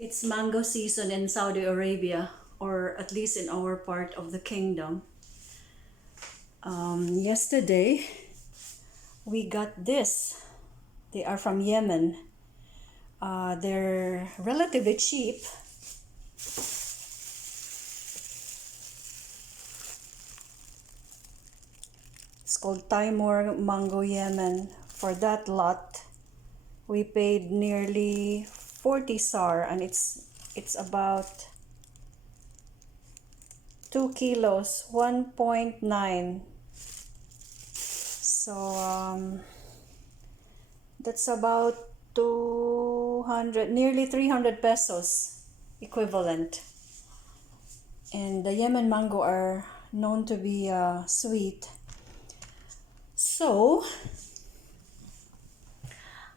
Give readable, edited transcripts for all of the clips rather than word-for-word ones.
It's mango season in Saudi Arabia, or at least in our part of the kingdom. Yesterday, we got this. They are from Yemen. They're relatively cheap. It's called Timor Mango Yemen. For that lot, we paid nearly 40 SAR, and it's about 2 kilos, 1.9. So that's about 200, nearly 300 pesos equivalent. And the Yemen mango are known to be sweet. So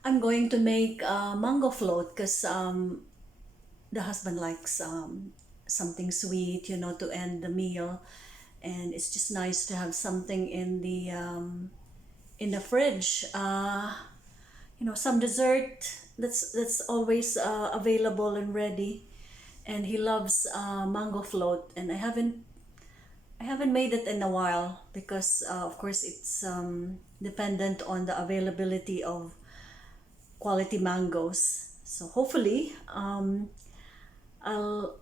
I'm going to make mango float because the husband likes something sweet, to end the meal, and it's just nice to have something in the fridge. Some dessert that's always available and ready, and he loves mango float, and I haven't made it in a while because of course it's dependent on the availability of quality mangoes. So hopefully I'll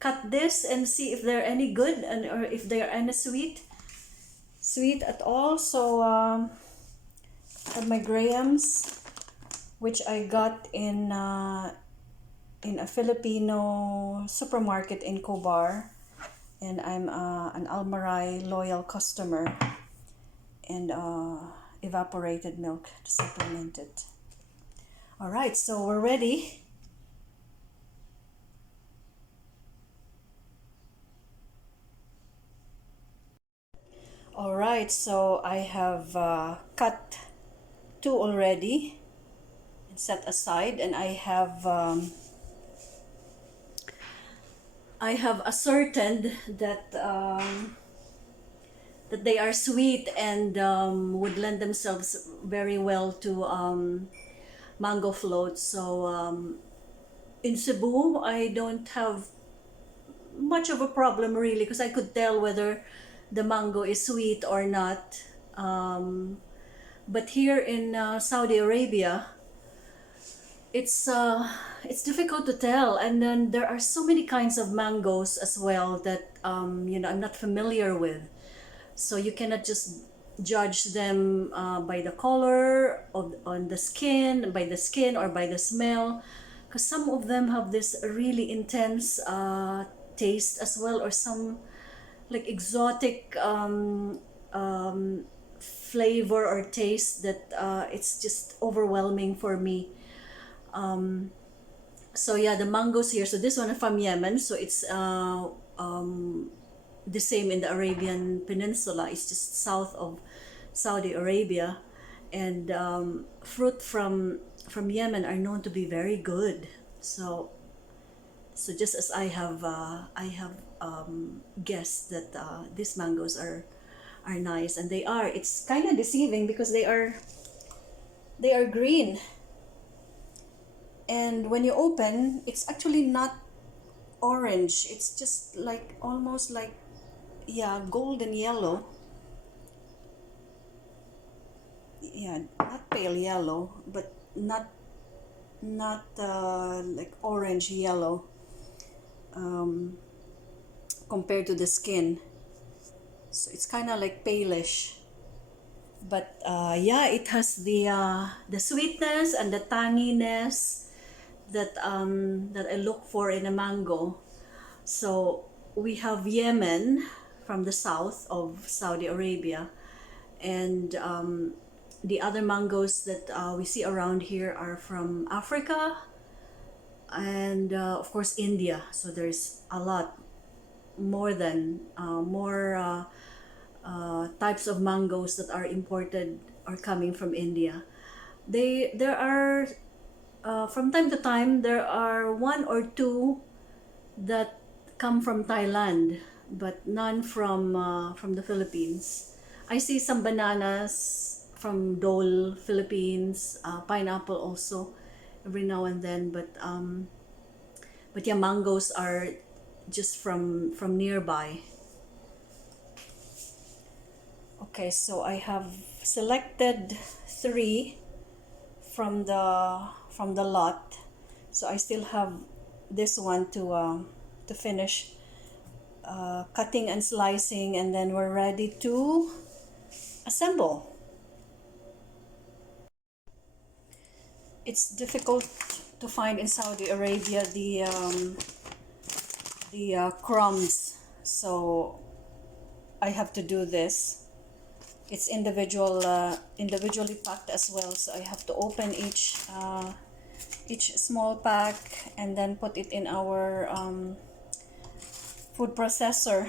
cut this and see if they're any good, and or if they're any sweet at all. So I have my grahams, which I got in a Filipino supermarket in Cobar, and I'm an Almaray loyal customer, and evaporated milk to supplement it. All right, so we're ready. All right, so I have cut two already and set aside, and I have ascertained that that they are sweet and would lend themselves very well to mango float. So in Cebu, I don't have much of a problem really, because I could tell whether the mango is sweet or not. But here in Saudi Arabia, it's difficult to tell, and then there are so many kinds of mangoes as well that I'm not familiar with. So you cannot just judge them by the color on the skin, by the skin or by the smell, because some of them have this really intense taste as well, or some like exotic flavor or taste that it's just overwhelming for me. So yeah, the mangoes here. So this one is from Yemen. So it's the same in the Arabian Peninsula. It's just south of Saudi Arabia, and fruit from Yemen are known to be very good. So just as I have guessed that these mangoes are nice, and they are. It's kind of deceiving because they are green, and when you open, it's actually not orange. It's just like almost like, yeah, golden yellow. Yeah, not pale yellow, but not like orange yellow compared to the skin. So it's kind of like palish, but yeah, it has the sweetness and the tanginess that I look for in a mango. So we have Yemen from the south of Saudi Arabia, and the other mangoes that we see around here are from Africa and of course India. So there's a lot more types of mangoes that are imported or coming from India. There are from time to time there are one or two that come from Thailand, but none from the Philippines. I see some bananas from Dole, Philippines, pineapple also, every now and then, but yeah, mangoes are just from nearby. Okay, so I have selected three from the lot, so I still have this one to finish cutting and slicing, and then we're ready to assemble. It's difficult to find in Saudi Arabia the crumbs, so I have to do this. It's individually packed as well, so I have to open each small pack and then put it in our food processor.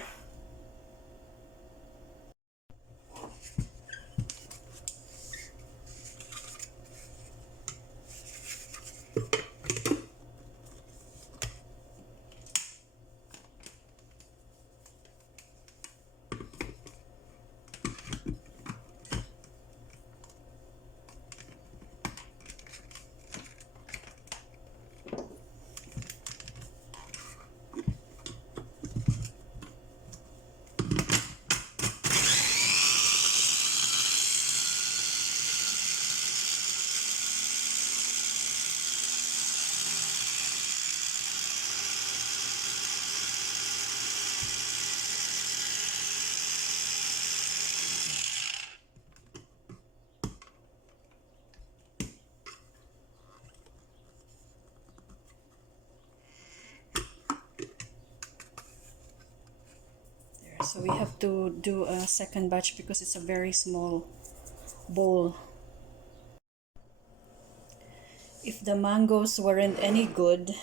So we have to do a second batch because it's a very small bowl. If the mangoes weren't any good,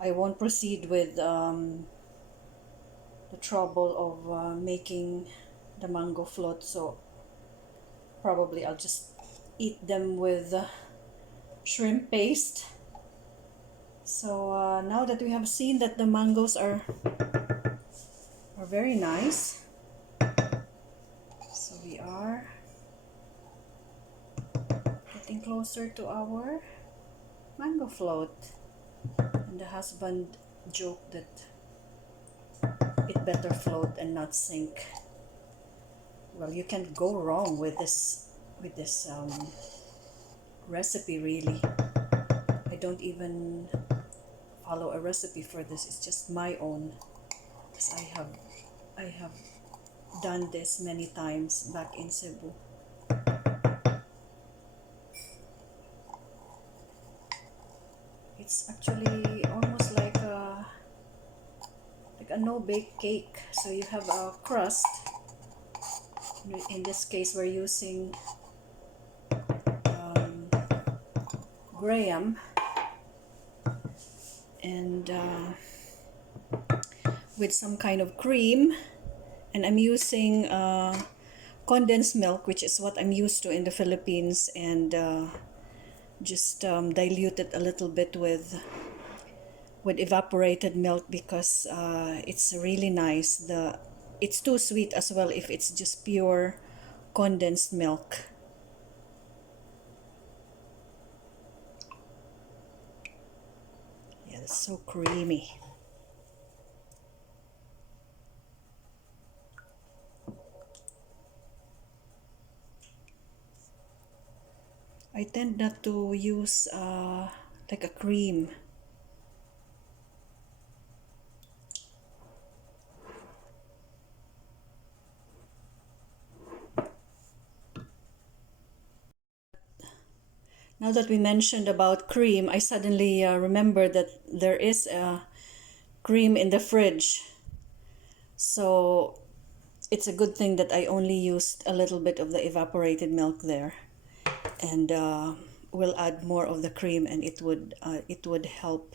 I won't proceed with the trouble of making the mango float, so probably I'll just eat them with shrimp paste. So now that we have seen that the mangoes are very nice, so we are getting closer to our mango float. And the husband joked that it better float and not sink. Well, you can't go wrong with this recipe, really. I don't even follow a recipe for this. It's just my own, because I have done this many times back in Cebu. It's actually almost like a no-bake cake. So you have a crust. In this case, we're using graham, and with some kind of cream, and I'm using condensed milk, which is what I'm used to in the Philippines, and just dilute it a little bit with evaporated milk, because it's really nice. It's too sweet as well if it's just pure condensed milk. Yeah, it's so creamy. I tend not to use like a cream. Now that we mentioned about cream, I suddenly remember that there is cream in the fridge. So it's a good thing that I only used a little bit of the evaporated milk there, and we'll add more of the cream, and it would help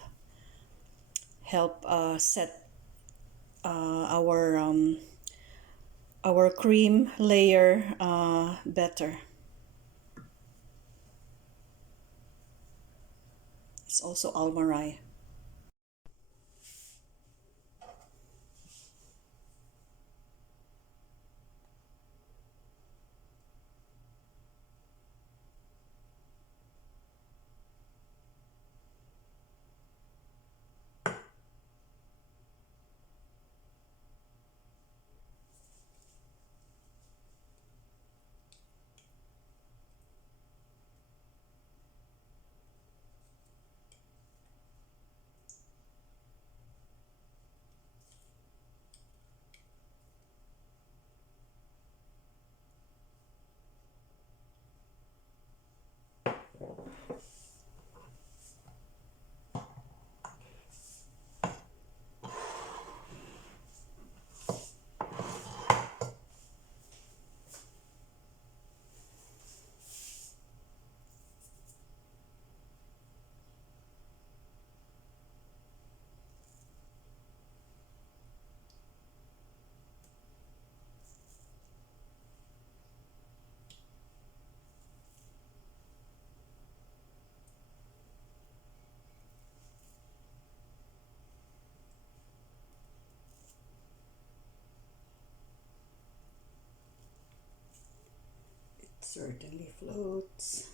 set our cream layer better. It's also almarai. certainly floats.